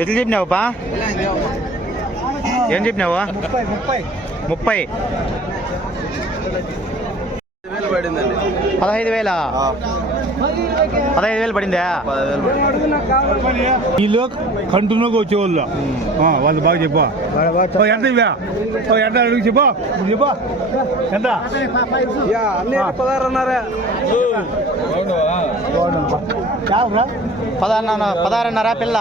ఎట్లా చెప్పినావు బా? ఏం చెప్పినావు? 30. 15,000. 15,000 పడిందా? వీళ్ళు కంటిన్యూగా వచ్చేవాళ్ళు వాళ్ళు బాగా చెప్పా ఎంత ఇవా ఎంత అడుగు చెప్పా చెప్పా ఎంత 16.5 పిల్ల.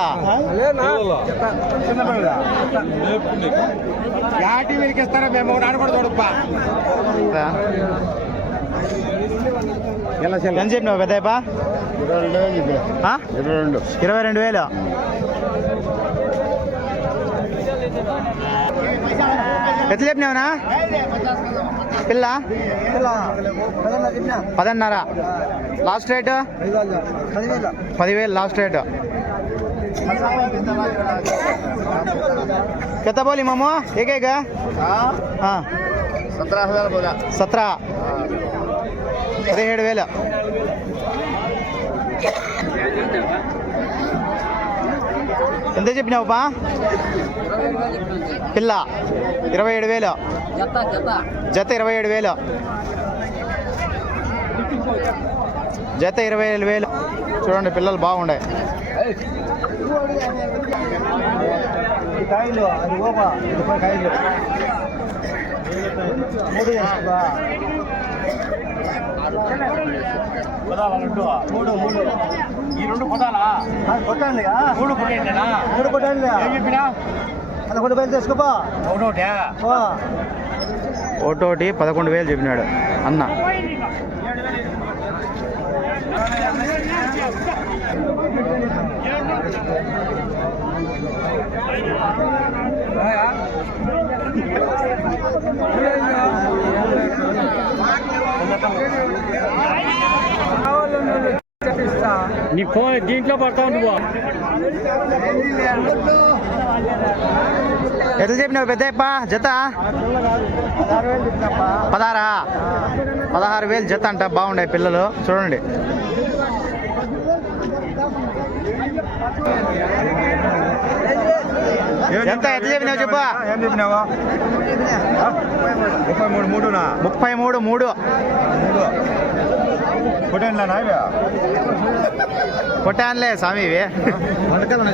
టీవీకి ఇస్తారా మేము ఆడపడ చూడప్పా. ఎంత చెప్పినావు పెద్దయ్యప్ప? 22,000. ఎట్లా చెప్పినావునా పిల్ల? 10.5. Last rate 10,000 last rate. कितना बोली मामू? एक 17,000 बोला. 17. 17,000. ఎంత చెప్పినావు బా? పిల్ల 27,000. జత 27,000. జత 27,000. చూడండి పిల్లలు బాగుండే. కాయలు అది ఓపా కాయలు 3 ఈ 2 కొట్టాలా? కొట్టండి 3 కొట్టండి ఏం చెప్పినా? అది కూడా బయలు చేసుకోపా. ఒకటోటి 11,000 చెప్పినాడు అన్న. నీ ఫోన్ దీంట్లో పడతావు నువ్వు. ఎట్లా చెప్పినావు పెద్దయ్యప్ప జత? 16,000 జత అంట. బాగుండే పిల్లలు చూడండి. ఎంత ఎట్లా చెప్పినావు చెప్పా? ఏం చెప్పినావా? 33. కొట్టానులే స్వామి ఇవి. 33.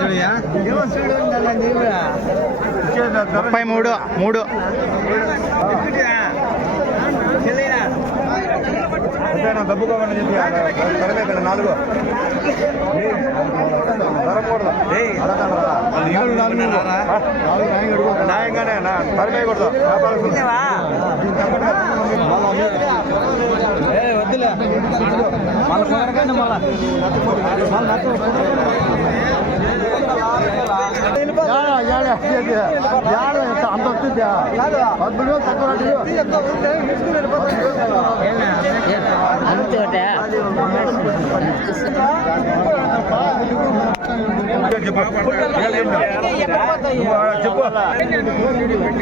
దబ్బుకోమని చెప్పి 4 న్యాయంగానే తరమేయకూడదు. వద్దులే మళ్ళీ కుదరకండి. మళ్ళా అంత వస్తుందా? 10,000 తక్కువ. చెప్పు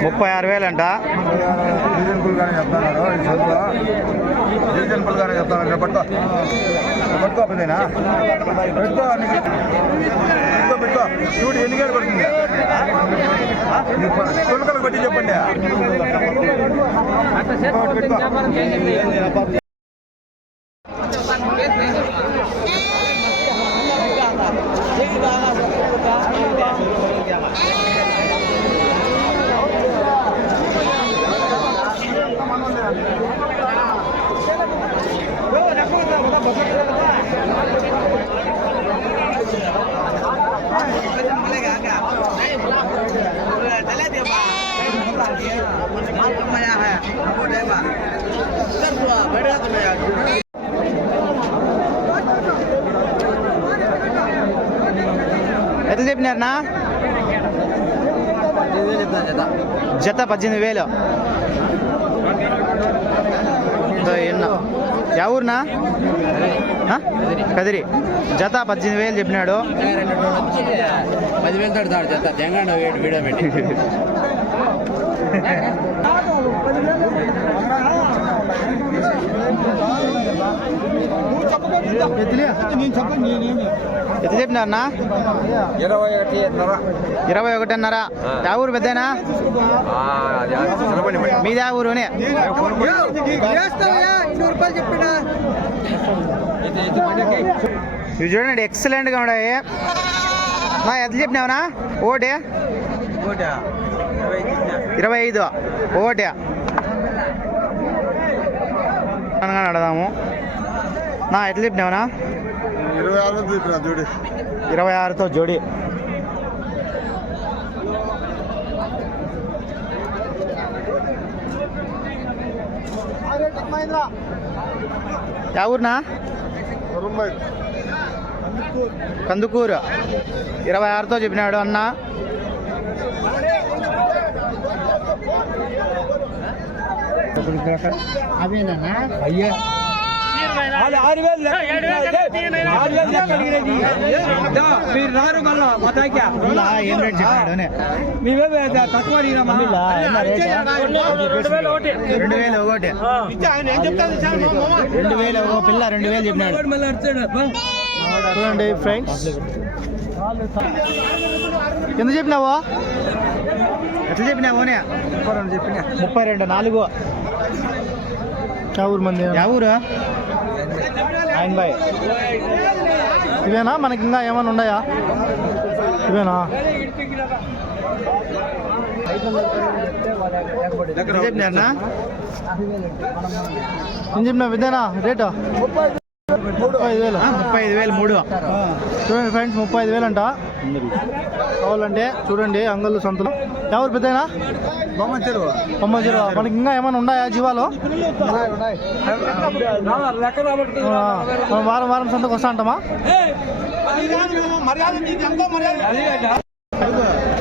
36,000 అంట. రీజనబుల్ గానే చెప్తున్నారు. రీజనబుల్ గానే చెప్తాను. పట్టుకో పెద్దనా పెట్టుకో చూడు ఎన్ని గేలు పడుతుంది. తులకలకు బట్టి చెప్పండి. పెట్టుకో ఎట్లా చెప్పినారనా? జత 18,000. యా ఊరునా? కదిరి. జత 18,000 చెప్పినాడు. 10,000 తడతాడు జత. జంగండి వీడియో పెట్టి ఎంత చెప్పినారన్నా? 21.5. యా ఊరు పెద్దనా? మీదే ఊరునే? ఇవి చూడండి ఎక్సలెంట్గా ఉన్నాయి. నా ఎంత చెప్పినావునా? ఒకటి 25 ఒకటి అనగా అడదాము. నా ఎట్లా చెప్పినావునా? 26తో జోడి. యా ఊరునా? కందుకూరు. 26తో చెప్పినాడు అన్న. అయ్యా 6,000 మీరు రారు మళ్ళా మా తాక్యా ఏం రేట్ చెప్పినాడు? మేమే తక్కువ 2,000 ఒకటి. 2,000 ఒక పిల్ల 2,000 చెప్పినాడు. చూడండి ఫ్రెండ్స్, ఎంత చెప్పినావు? ఎట్లా చెప్పినావు? 32 4. ఊరు మంది యా ఊరు? ఆయన బాయ్. ఇవేనా? మనకి ఇంకా ఏమైనా ఉన్నాయా? ఇవేనా? చెప్పినారనా? ఏం చెప్పినా ఇదేనా రేటు? 35,000. 35,000 3. చూడండి ఫ్రెండ్స్, 35,000 అంట. కావాలంటే చూడండి అంగళ్ళు సంతలు. ఎవరు పెద్దనా? బొమ్మ చెరువు. మనకి ఇంకా ఏమైనా ఉన్నాయా జీవాలు? వారం వారం సంతకు వస్తా అంటామా?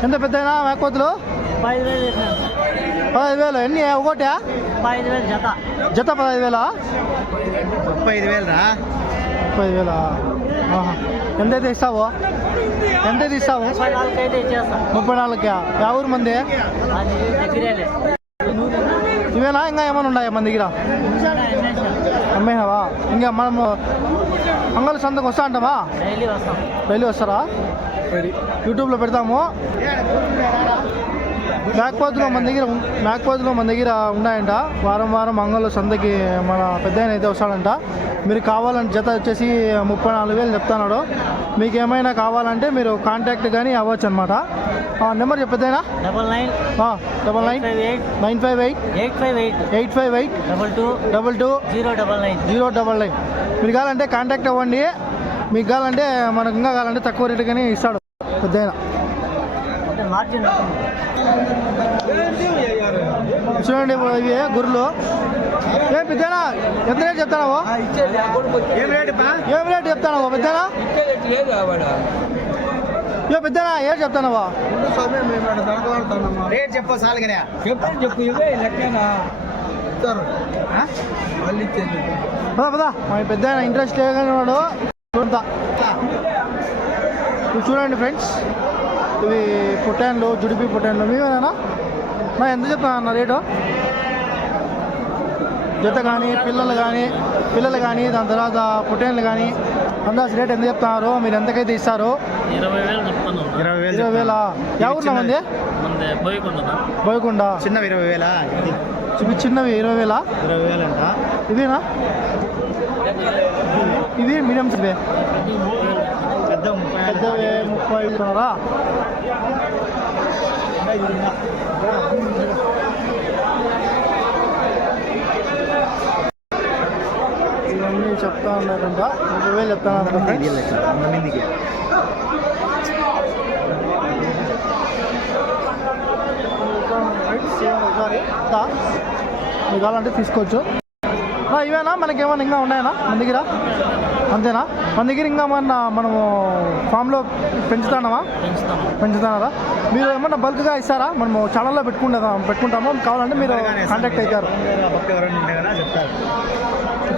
ఎంత పెద్దనా మేకపోతులు? 15,000. ఎన్ని ఒకటి? 5,000 జత. జత 15,000. 35,000 రా. 30,000. ఎంతైతే ఇస్తావు? 34 అయితే ఇచ్చేస్తా. 34కి. యా ఊరు మంది? అది దగ్గరేలే. ఇవేనా? ఇంకా ఏమైనా ఉన్నాయా మన దగ్గర? అమ్మేనావా? ఇంకా మనము అంగళ సంతకు వస్తా అంటామా? డైలీ వస్తాం. డైలీ వస్తారా? యూట్యూబ్లో పెడతాము. మేకపోతులు మన దగ్గర ఉన్నాయంట. వారం వారం అంగళ్ళు సంతకి మన పెద్ద అయితే వస్తాడంట. మీరు కావాలంటే జత వచ్చేసి 34,000 చెప్తున్నాడు. మీకు ఏమైనా కావాలంటే మీరు కాంటాక్ట్ కానీ అవ్వచ్చు అనమాట. నెంబర్ చెప్పేదేనా? 9995885858 22 మీరు కావాలంటే కాంటాక్ట్ అవ్వండి. మీకు కావాలంటే మనకు ఇంకా కావాలంటే తక్కువ రేటు కానీ ఇస్తాడు పెద్ద. చూడండి ఇవి గుర్రెలు. ఏం పెద్దనా ఎంత రేటు చెప్తావు? ఏం రేటు చెప్తావు పెద్దనా? పెద్దనా ఏం చెప్తానవా? రేట్ చెప్పు సాలుగానే. చెప్పు ఇవే లెక్కనా పదా మా పెద్ద ఇంట్రెస్ట్ లేదని వాడు చూడతా. చూడండి ఫ్రెండ్స్, ఇవి పుట్టాన్లు, జుడిపి పుట్టాన్లు మీవేనా? నా ఎంత చెప్తాను అన్న రేటు? జత కానీ పిల్లలు కానీ దాని తర్వాత పుట్టాన్లు కానీ అందాజు రేట్ ఎంత చెప్తున్నారు? మీరు ఎంతకైతే ఇస్తారు? 20,000 చెప్తాను. 20,000. ఎవరు మంది? బోయకొండ. చిన్నవి 20,000. ఇవి చిన్నవి 20,000. 20,000 అంట. ఇవేనా? ఇవి మీడియం ఇవే. పెద్దవి 30 ఇస్తున్నారా? ఇవన్నీ చెప్తా ఉన్నారంట. 30,000 చెప్తా ఉన్నారంట. మీకు కావాలంటే తీసుకోవచ్చు. ఇవేనా? మనకి ఏమైనా ఇంకా ఉన్నాయనా మన దగ్గర? అంతేనా? మన దగ్గర ఇంకా మనము ఫామ్లో పెంచుతున్నారా? మీరు ఏమన్నా బల్క్గా ఇస్తారా? మనము ఛానల్లో పెట్టుకుంటాము. కావాలంటే మీరు కాంటాక్ట్ అవుతారు.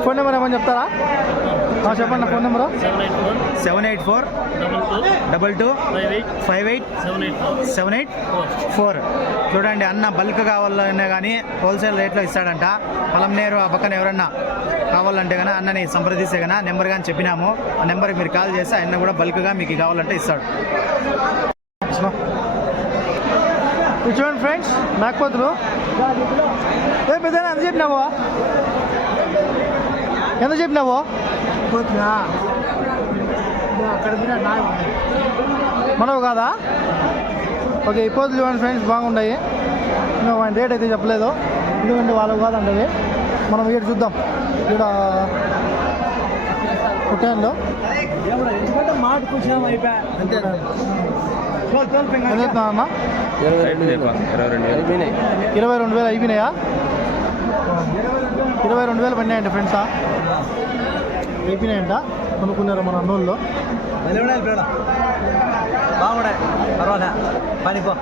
ఫోన్ నెంబర్ ఏమని చెప్తారా? చెప్పండి. Phone number 784-2258-78-4. చూడండి, అన్న బల్క్ కావాలన్నా కానీ హోల్సేల్ రేట్లో ఇస్తాడంట. పొలం నేరు ఆ పక్కన ఎవరన్నా కావాలంటే కన్నా అన్నని సంప్రదిస్తే కన్నా నెంబర్ కానీ చెప్పినాము. ఆ నెంబర్కి మీరు కాల్ చేస్తే ఆయన కూడా బల్క్గా మీకు కావాలంటే ఇస్తాడు. ఇది చూడండి ఫ్రెండ్స్, మేకపోతులు. ఏ పెద్ద ఎంత చెప్పినావు, ఎంత చెప్పినావు? మనవు కాదా? ఓకే, ఈ పోతులు చూడండి ఫ్రెండ్స్, బాగున్నాయి. ఇంకా ఆయన రేట్ అయితే చెప్పలేదు, ఎందుకంటే వాళ్ళకు కాదండి. మనం ఇక్కడ చూద్దాం. ఇక్కడ పుట్టాన్లో అన్న 22,000 అయిపోయినాయా? 22,000 పడినాయంట ఫ్రెండ్సా, అయిపోయినాయంట. కొనుక్కున్నారు మన అన్నోళ్ళు. బాగుండే పర్వాలే పనిపో.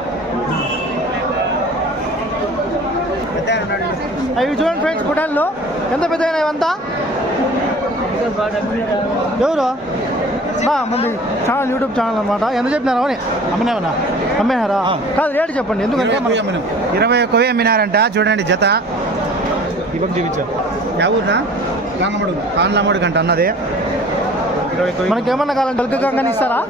అవి చూడండి ఫ్రెండ్స్, పుటాన్లు ఎంత పెద్ద అయినా ఇవంతా. ఎవరు మంది ఛానల్, యూట్యూబ్ ఛానల్ అనమాట. ఎంత చెప్పినారా అని? అమ్మేనారా? కాదు, రేటు చెప్పండి. ఎందుకంటే 21,000 అమ్మినారంట. చూడండి జత ఇవ్వకు చూపించారు. ఎవరునా కాన్లమ్మడు గంట అన్నది. మనకి ఏమన్నా కావాలంటే బల్క్గా ఇస్తారా?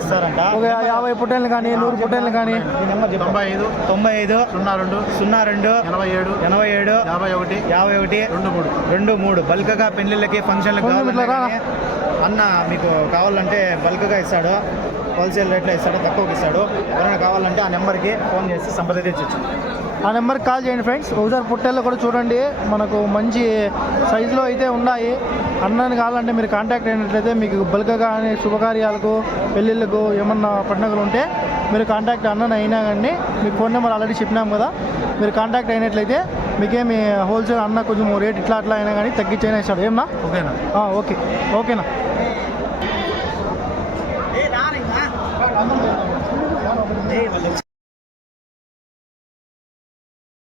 ఇస్తారంట. ఒక 50 పుట్టెలు కానీ 100 పుట్టెలు కానీ. 95 02 02 87 51 23 బల్క్గా పెళ్లిళ్ళకి ఫంక్షన్లకు అన్న మీకు కావాలంటే బల్క్గా ఇస్తాడు. హోల్సేల్ రేట్లో ఇస్తాడు, తక్కువకి ఇస్తాడు. ఎవరైనా కావాలంటే ఆ నెంబర్కి ఫోన్ చేసి సంప్రదించవచ్చు. ఆ నెంబర్కి కాల్ చేయండి ఫ్రెండ్స్. ఒకసారి పుట్టెల్లో కూడా చూడండి, మనకు మంచి సైజులో అయితే ఉన్నాయి. అన్నని కావాలంటే మీరు కాంటాక్ట్ అయినట్లయితే మీకు బల్క్గా కానీ శుభకార్యాలకు, పెళ్ళిళ్ళకు, ఏమన్నా పండుగలు ఉంటే మీరు కాంటాక్ట్ అన్నని అయినా కానీ మీకు ఫోన్ నెంబర్ ఆల్రెడీ చెప్పినాం కదా. మీరు కాంటాక్ట్ అయినట్లయితే మీకేమి హోల్సేల్ అన్న కొంచెం రేట్ ఇట్లా అట్లా అయినా కానీ తగ్గించైనా ఇస్తాడు. ఏమన్నా? ఓకేనా? ఓకేనా?